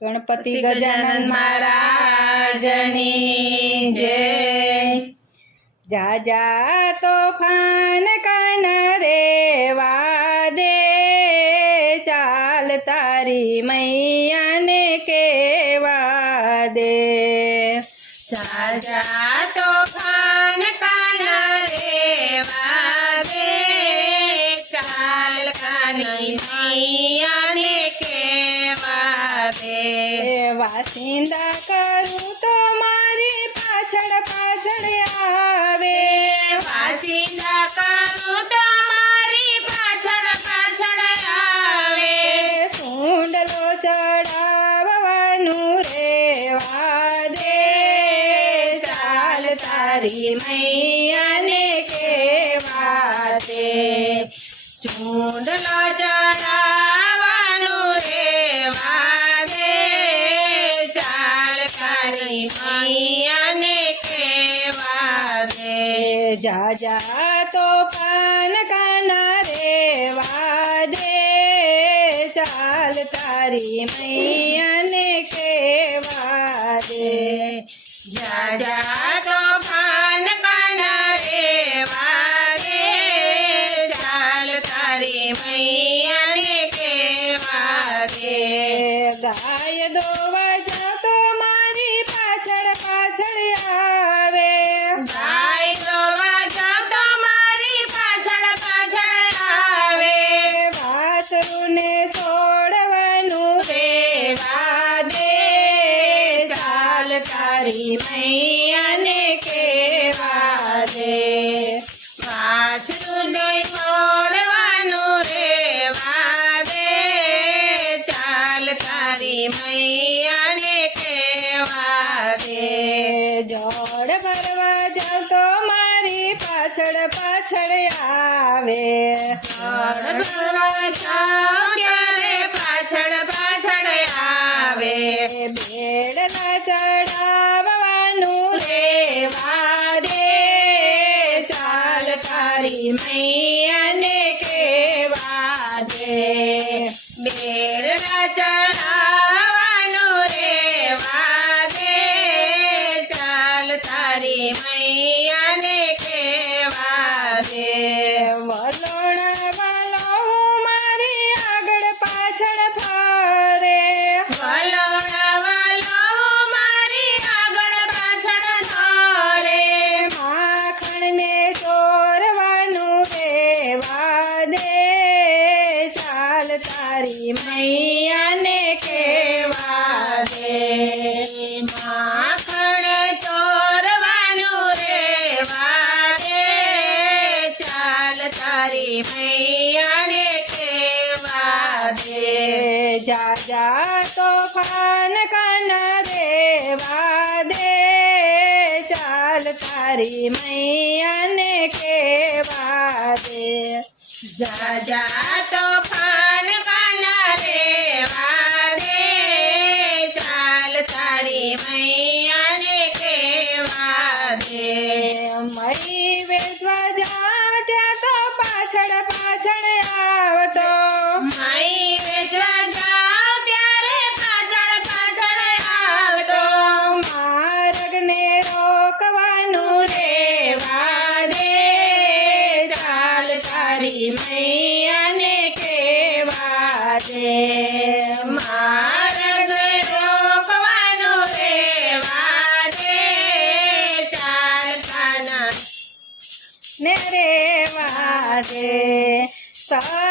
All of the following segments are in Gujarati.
ગણપતિ ગજાનન મહારાજની જય જા જા તોફાન કાન રેવા દે ચાલ તારી મૈયાને કેવા દે સાજા તોફાન કાના રેવા દે ચાલ કાની મૈયાને વાસિંદા કરું તો મારી પાછળ પાછળ આવે. વાસિંદા કરું તો મારી પાછળ પાછળ આવે. સુંડલો ચડાવવાનું રેવા દે ચાલ તારી મૈયાને કેવા દે ચૂંડલો जा जा तो पान का नारेवा दे साल तारी मैया ने के वादे जा जा તારી મૈયાને કેવા દે. માથું જોઈ છોડવાનું રેવા દે. ચાલ તારી મૈયાને કેવા દે. જોડ ભરવા જાવ તો મારી પાછળ પાછળ આવે. જોડ ભરવા જાઉં ચાલ તારી जा जा तूफ़ान कना का दे चाल तारी मैया ने के बा जा તારી મૈયાને કેવા દે મારગ રોકવાનો રેવા દે ચાલ કાના ને રેવા દે સર્વે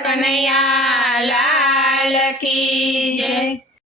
કનૈયા લાલ કી જય.